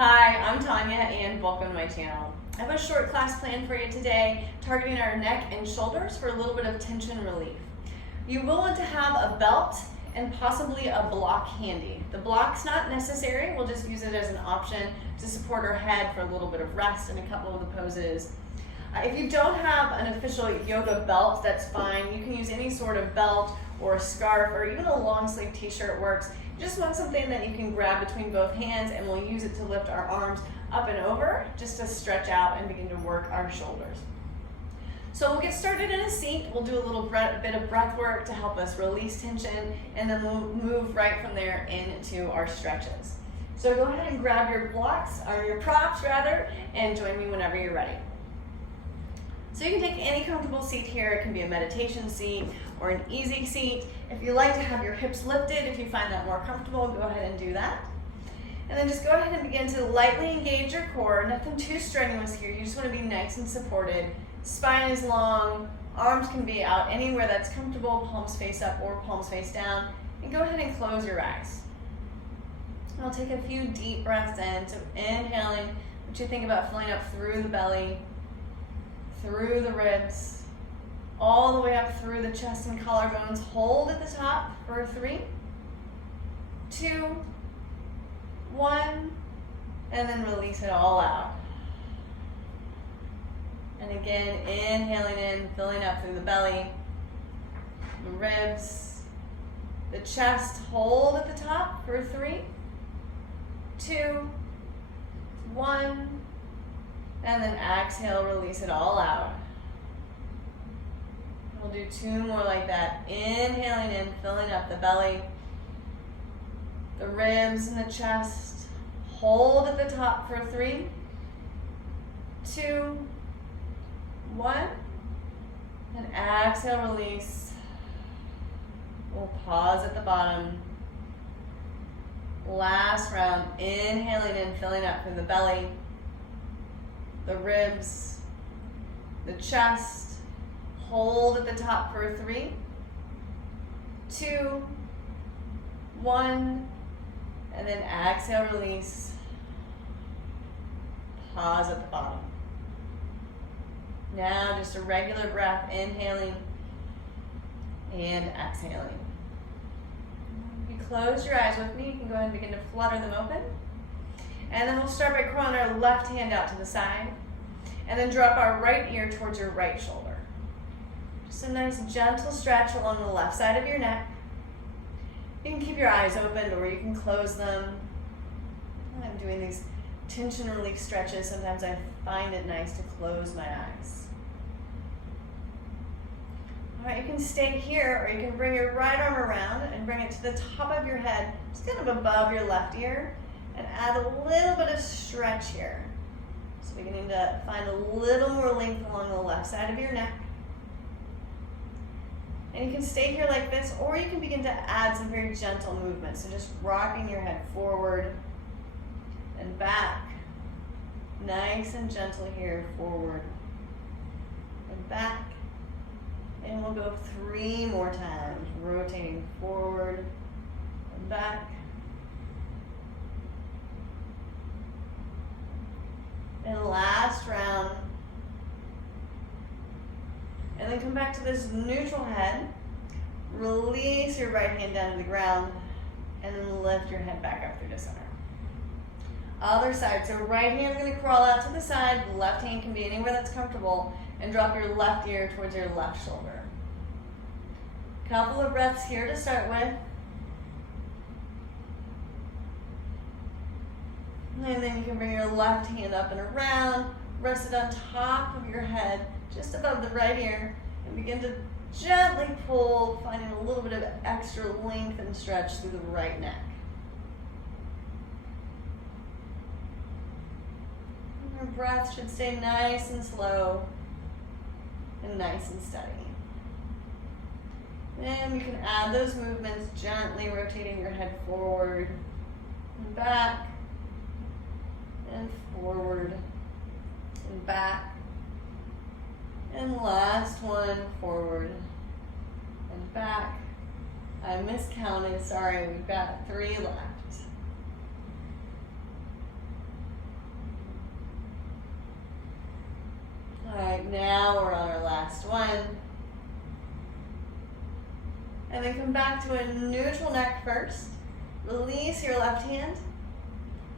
Hi, I'm Tanya and welcome to my channel. I have a short class planned for you today targeting our neck and shoulders for a little bit of tension relief. You will want to have a belt and possibly a block handy. The block's not necessary, we'll just use it as an option to support our head for a little bit of rest in a couple of the poses. If you don't have an official yoga belt, that's fine. You can use any sort of belt or a scarf or even a long sleeve t-shirt works. You just want something that you can grab between both hands, and we'll use it to lift our arms up and over just to stretch out and begin to work our shoulders. So we'll get started in a seat. We'll do a little bit of breath work to help us release tension, and then we'll move right from there into our stretches. So go ahead and grab your blocks, or your props rather, and join me whenever you're ready. So you can take any comfortable seat here. It can be a meditation seat or an easy seat. If you like to have your hips lifted, if you find that more comfortable, go ahead and do that. And then just go ahead and begin to lightly engage your core. Nothing too strenuous here. You just want to be nice and supported. Spine is long. Arms can be out anywhere that's comfortable, palms face up or palms face down. And go ahead and close your eyes. I'll take a few deep breaths in. So inhaling, what you think about filling up through the belly, through the ribs, all the way up through the chest and collarbones. Hold at the top for 3, 2, 1, and then release it all out. And again, inhaling in, filling up through the belly, the ribs, the chest. Hold at the top for 3, 2, 1, and then exhale, release it all out. We'll do 2 more like that. Inhaling in, filling up the belly, the ribs and the chest. Hold at the top for 3, 2, 1, and exhale, release. We'll pause at the bottom. Last round, inhaling in, filling up through the belly, the ribs, the chest. Hold at the top for 3, 2, 1, and then exhale, release. Pause at the bottom. Now just a regular breath, inhaling and exhaling. If you close your eyes with me, you can go ahead and begin to flutter them open. And then we'll start by crawling our left hand out to the side, and then drop our right ear towards your right shoulder. Just a nice gentle stretch along the left side of your neck. You can keep your eyes open or you can close them. When I'm doing these tension relief stretches, sometimes I find it nice to close my eyes. All right, you can stay here, or you can bring your right arm around and bring it to the top of your head, just kind of above your left ear, and add a little bit of stretch here. So beginning to find a little more length along the left side of your neck. And you can stay here like this, or you can begin to add some very gentle movements. So just rocking your head forward and back. Nice and gentle here, forward and back. And we'll go 3 more times, rotating forward and back. And last round. And then come back to this neutral head. Release your right hand down to the ground, and then lift your head back up through the center. Other side, so right hand's gonna crawl out to the side, left hand can be anywhere that's comfortable, and drop your left ear towards your left shoulder. Couple of breaths here to start with. And then you can bring your left hand up and around, rest it on top of your head, just above the right ear, and begin to gently pull, finding a little bit of extra length and stretch through the right neck. And your breath should stay nice and slow and nice and steady. And you can add those movements, gently rotating your head forward and back and forward and back. And last one, forward and back. I miscounted, sorry, we've got 3 left. come back to a neutral neck first. Release your left hand,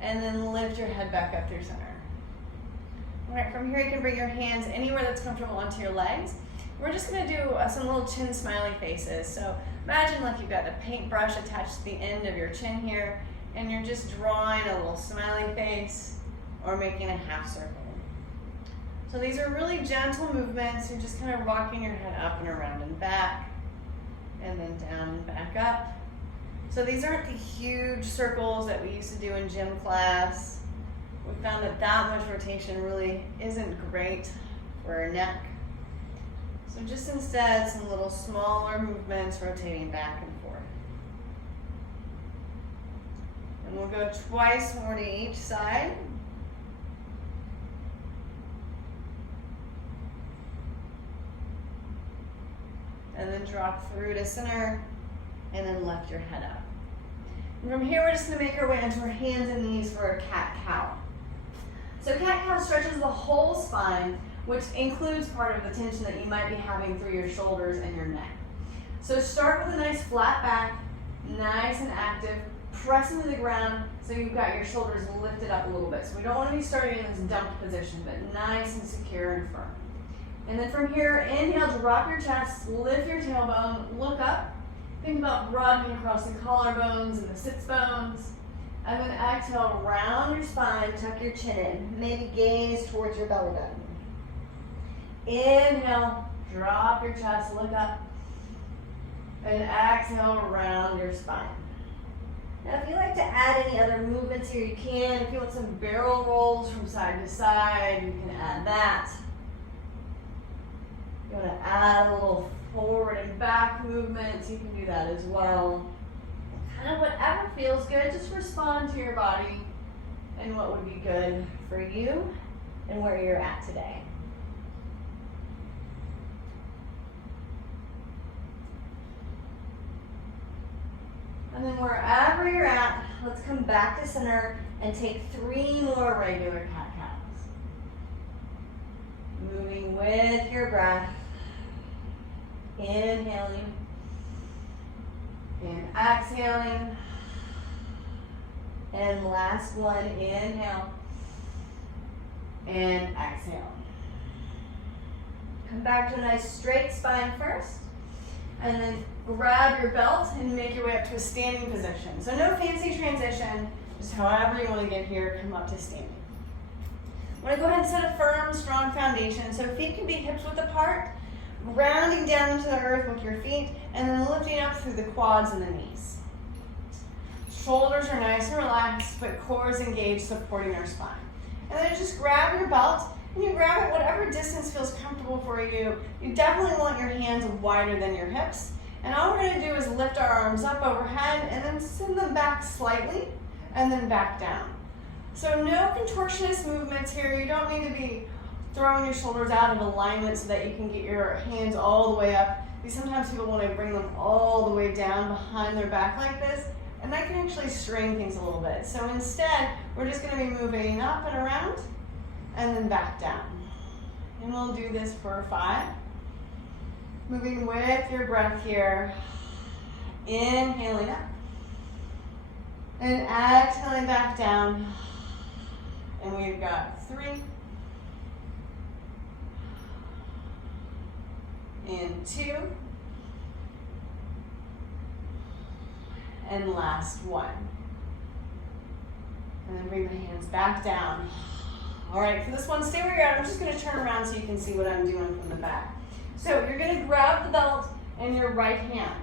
and then lift your head back up through center. All right, from here you can bring your hands anywhere that's comfortable onto your legs. We're just gonna do some little chin smiley faces. So imagine like you've got a paintbrush attached to the end of your chin here, and you're just drawing a little smiley face or making a half circle. So these are really gentle movements. You're just kind of rocking your head up and around and back, and then down and back up. So these aren't the huge circles that we used to do in gym class. We found that much rotation really isn't great for our neck. So just instead, some little smaller movements rotating back and forth. And we'll go twice more to each side. And then drop through to center, and then lift your head up. And from here, we're just gonna make our way into our hands and knees for a cat-cow. So cat-cow stretches the whole spine, which includes part of the tension that you might be having through your shoulders and your neck. So start with a nice flat back, nice and active, press into the ground so you've got your shoulders lifted up a little bit. So we don't want to be starting in this dumped position, but nice and secure and firm. And then from here, inhale, drop your chest, lift your tailbone, look up. Think about broadening across the collarbones and the sits bones. And then exhale, round your spine, tuck your chin in. Maybe gaze towards your belly button. Inhale, drop your chest, look up. And exhale, round your spine. Now if you like to add any other movements here, you can. If you want some barrel rolls from side to side, you can add that. If you want to add a little forward and back movements, you can do that as well. Kind of whatever feels good, just respond to your body and what would be good for you and where you're at today. And then wherever you're at, let's come back to center and take 3 more regular cat-cows. Moving with your breath. Inhaling and exhaling. And last one, inhale and exhale. Come back to a nice straight spine first, and then grab your belt and make your way up to a standing position. So no fancy transition, just however you want to get here, come up to standing. I want to go ahead and set a firm, strong foundation. So feet can be hips width apart, grounding down into the earth with your feet, and then lifting up through the quads and the knees. Shoulders are nice and relaxed, but core is engaged, supporting our spine. And then just grab your belt, and you grab it whatever distance feels comfortable for you. You definitely want your hands wider than your hips. And all we're going to do is lift our arms up overhead and then send them back slightly and then back down. So no contortionist movements here. You don't need to be throwing your shoulders out of alignment so that you can get your hands all the way up. Sometimes people want to bring them all the way down behind their back like this, and that can actually strain things a little bit. So instead, we're just going to be moving up and around and then back down. And we'll do this for 5. Moving with your breath here. Inhaling up. And exhaling back down. And we've got 3. And 2. And last 1. And then bring the hands back down. All right, for this one, stay where you're at. I'm just going to turn around so you can see what I'm doing from the back. So you're going to grab the belt in your right hand.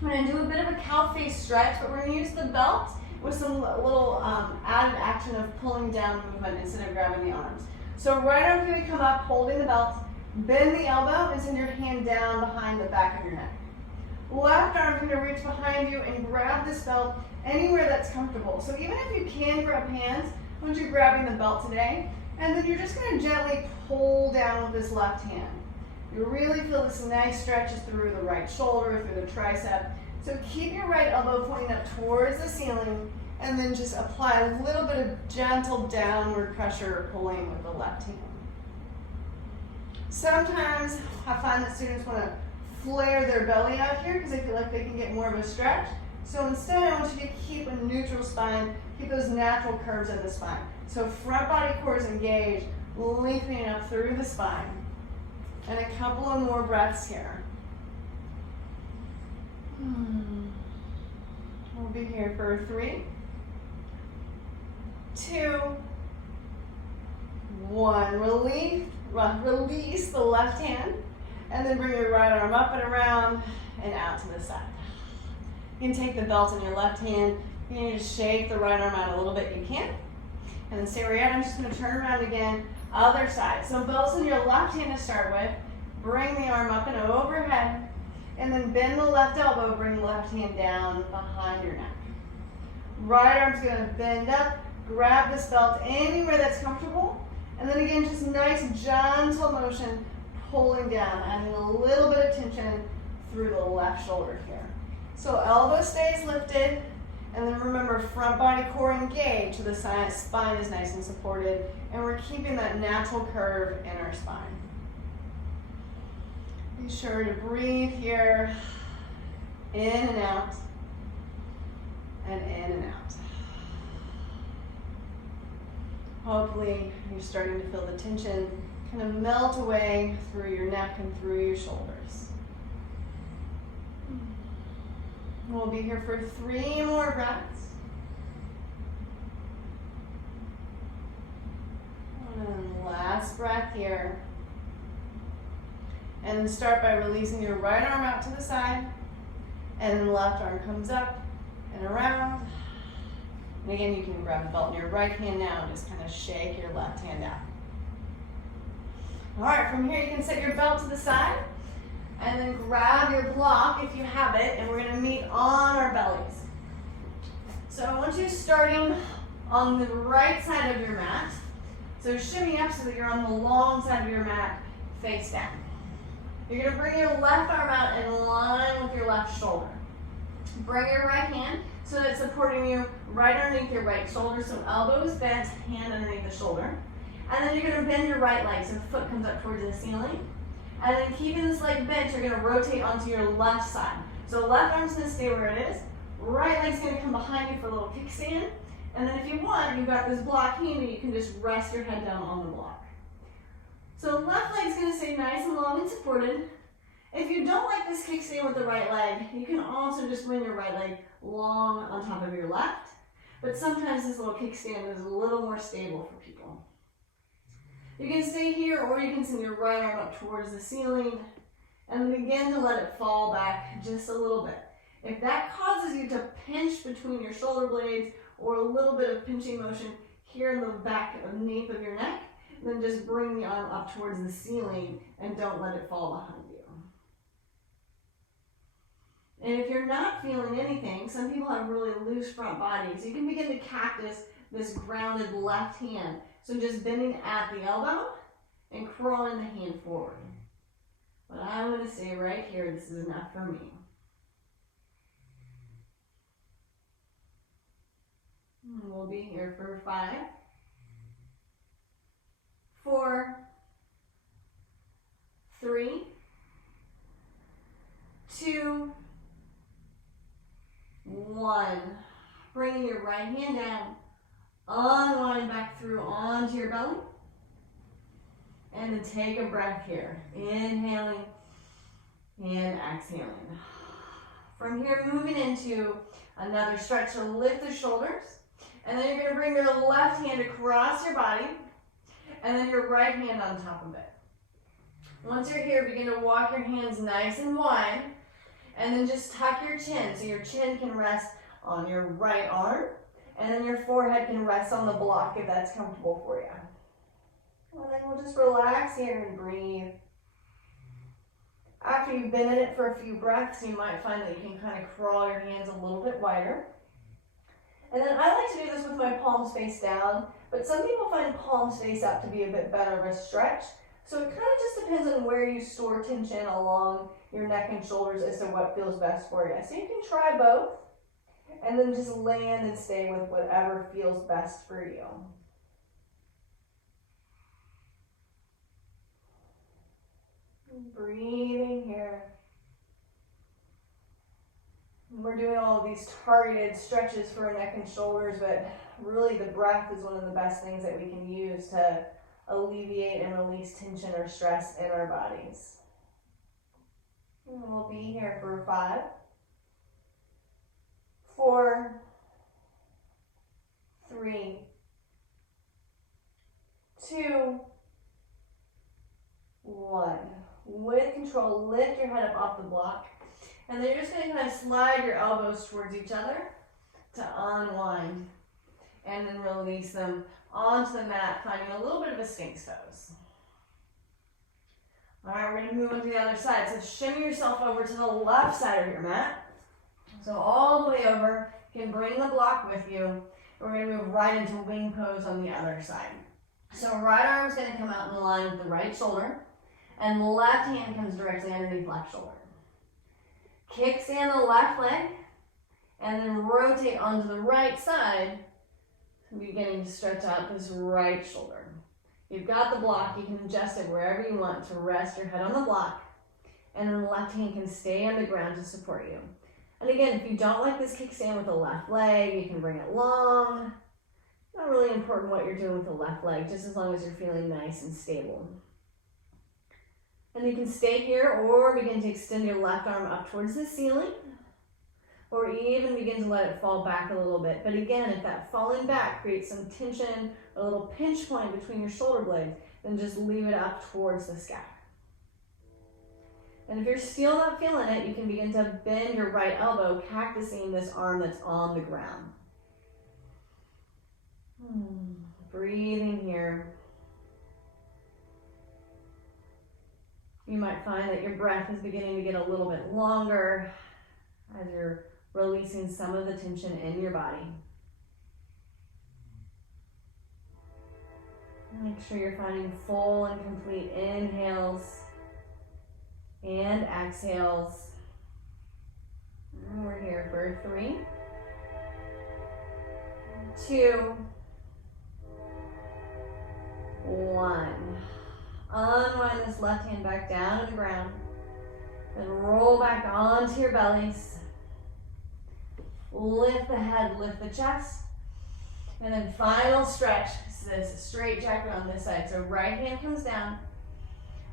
I'm going to do a bit of a cow face stretch, but we're going to use the belt with some little added action of pulling down movement instead of grabbing the arms. So right after we come up, holding the belt, bend the elbow and send your hand down behind the back of your neck. Left arm going to reach behind you and grab this belt anywhere that's comfortable. So even if you can grab hands, I want you grabbing the belt today, and then you're just going to gently pull down with this left hand. You really feel this nice stretches through the right shoulder, through the tricep. So keep your right elbow pointing up towards the ceiling, and then just apply a little bit of gentle downward pressure or pulling with the left hand. Sometimes I find that students want to flare their belly out here because they feel like they can get more of a stretch. So instead, I want you to keep a neutral spine, keep those natural curves in the spine. So front body core is engaged, lengthening up through the spine. And a couple of more breaths here. We'll be here for 3, 2, 1. Release the left hand, and then bring your right arm up and around and out to the side. You can take the belt in your left hand. You can just shake the right arm out a little bit. You can. And then stay where you're at. I'm just going to turn around again. Other side. So belts in your left hand to start with. Bring the arm up and overhead. And then bend the left elbow. Bring the left hand down behind your neck. Right arm's going to bend up. Grab this belt anywhere that's comfortable. And then again, just nice, gentle motion, pulling down, adding a little bit of tension through the left shoulder here. So elbow stays lifted, and then remember, front body core engaged, so the spine is nice and supported, and we're keeping that natural curve in our spine. Be sure to breathe here, in and out, and in and out. Hopefully, you're starting to feel the tension kind of melt away through your neck and through your shoulders. We'll be here for 3 more breaths. And last breath here. And then start by releasing your right arm out to the side. And then left arm comes up and around. And again, you can grab the belt in your right hand now and just kind of shake your left hand out. All right, from here you can set your belt to the side and then grab your block if you have it, and we're going to meet on our bellies. So I want you starting on the right side of your mat. So shimmy up so that you're on the long side of your mat, face down. You're going to bring your left arm out in line with your left shoulder. Bring your right hand so that it's supporting you right underneath your right shoulder, so elbows bent, hand underneath the shoulder. And then you're going to bend your right leg so the foot comes up towards the ceiling. And then keeping this leg bent, you're going to rotate onto your left side. So left arm's going to stay where it is. Right leg's going to come behind you for a little kickstand. And then if you want, you've got this block handy, you can just rest your head down on the block. So left leg's going to stay nice and long and supported. If you don't like this kickstand with the right leg, you can also just bring your right leg long on top of your left. But sometimes this little kickstand is a little more stable for people. You can stay here, or you can send your right arm up towards the ceiling and then begin to let it fall back just a little bit. If that causes you to pinch between your shoulder blades or a little bit of pinching motion here in the back of the nape of your neck, then just bring the arm up towards the ceiling and don't let it fall behind you. And if you're not feeling anything, some people have really loose front bodies. You can begin to cactus this grounded left hand. So just bending at the elbow and crawling the hand forward. But I'm going to say right here, this is enough for me. And we'll be here for 5, 4, 3, 2, 1. Bringing your right hand down. Unwind back through onto your belly. And then take a breath here. Inhaling and exhaling. From here, moving into another stretch. So lift the shoulders. And then you're going to bring your left hand across your body. And then your right hand on top of it. Once you're here, begin to walk your hands nice and wide. And then just tuck your chin. So your chin can rest on your right arm. And then your forehead can rest on the block if that's comfortable for you. And then we'll just relax here and breathe. After you've been in it for a few breaths, you might find that you can kind of crawl your hands a little bit wider. And then I like to do this with my palms face down, but some people find palms face up to be a bit better of a stretch. So it kind of just depends on where you store tension along your neck and shoulders as to what feels best for you. So you can try both. And then just land and stay with whatever feels best for you. Breathing here. We're doing all of these targeted stretches for our neck and shoulders, but really the breath is one of the best things that we can use to alleviate and release tension or stress in our bodies. And we'll be here for 5, 4, 3, 2, 1. With control, lift your head up off the block. And then you're just going to kind of slide your elbows towards each other to unwind. And then release them onto the mat, finding a little bit of a sphinx pose. All right, we're going to move on to the other side. So shimmy yourself over to the left side of your mat. So all the way over, you can bring the block with you. We're going to move right into wing pose on the other side. So right arm is going to come out in line with the right shoulder, and left hand comes directly underneath left shoulder. Kickstand the left leg, and then rotate onto the right side, beginning to stretch out this right shoulder. You've got the block, you can adjust it wherever you want to rest your head on the block, and then the left hand can stay on the ground to support you. And again, if you don't like this kickstand with the left leg, you can bring it long. Not really important what you're doing with the left leg, just as long as you're feeling nice and stable. And you can stay here or begin to extend your left arm up towards the ceiling, or even begin to let it fall back a little bit. But again, if that falling back creates some tension, a little pinch point between your shoulder blades, then just leave it up towards the sky. And if you're still not feeling it, you can begin to bend your right elbow, cactusing this arm that's on the ground. Breathing here. You might find that your breath is beginning to get a little bit longer as you're releasing some of the tension in your body. Make sure you're finding full and complete inhales and exhales. And we're here for 3, 2, 1. Unwind this left hand back down to the ground. Then roll back onto your bellies. Lift the head, lift the chest. And then final stretch. This is straight jacket on this side. So right hand comes down.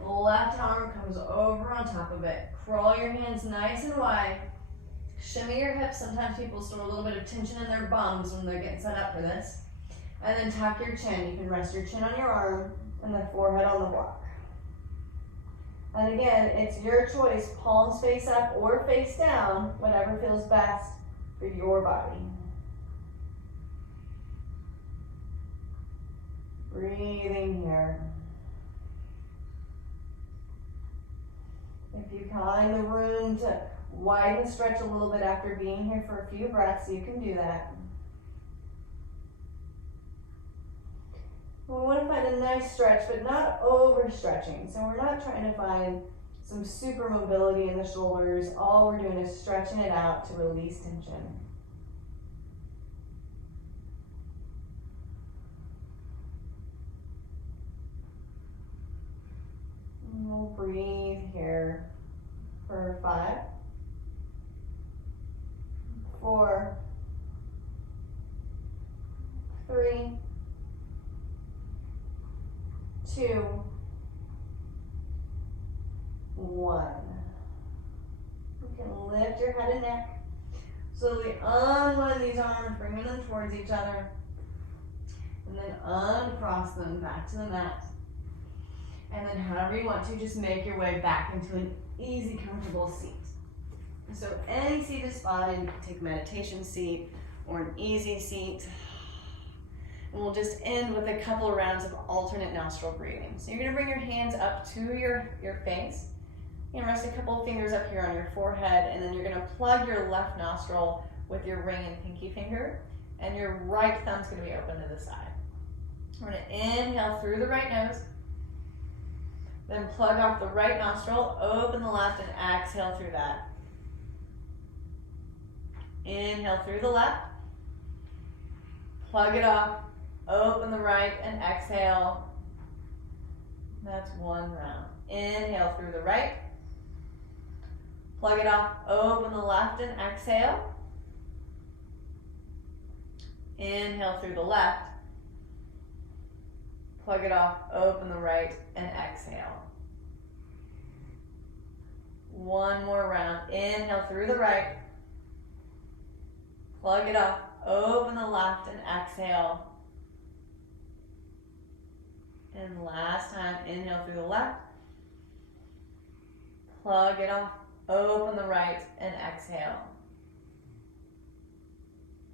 Left arm comes over on top of it. Crawl your hands nice and wide. Shimmy your hips. Sometimes people store a little bit of tension in their bums when they're getting set up for this. And then tuck your chin. You can rest your chin on your arm and the forehead on the block. And again, it's your choice, palms face up or face down, whatever feels best for your body. Breathing here. If you find the room to widen the stretch a little bit after being here for a few breaths, you can do that. We want to find a nice stretch, but not overstretching. So we're not trying to find some super mobility in the shoulders. All we're doing is stretching it out to release tension. And we'll breathe here for 5, 4, 3, 2, 1. You can lift your head and neck. Slowly unwind these arms, bringing them towards each other. And then uncross them back to the mat. And then however you want to, just make your way back into an easy, comfortable seat. So any seat is fine. You can take a meditation seat or an easy seat. And we'll just end with a couple of rounds of alternate nostril breathing. So you're going to bring your hands up to your face. You're going to rest a couple of fingers up here on your forehead, and then you're going to plug your left nostril with your ring and pinky finger, and your right thumb's going to be open to the side. We're going to inhale through the right nose, then plug off the right nostril, open the left, and exhale through that. Inhale through the left, plug it off, open the right, and exhale. That's one round. Inhale through the right, Plug it off, open the left and exhale. Inhale through the left. Plug it off, open the right, and exhale. One more round. Inhale through the right. Plug it off, open the left, and exhale. And last time, inhale through the left. Plug it off, open the right, and exhale.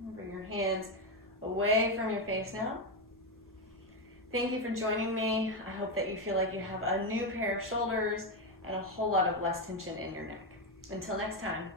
Bring your hands away from your face now. Thank you for joining me. I hope that you feel like you have a new pair of shoulders and a whole lot of less tension in your neck. Until next time.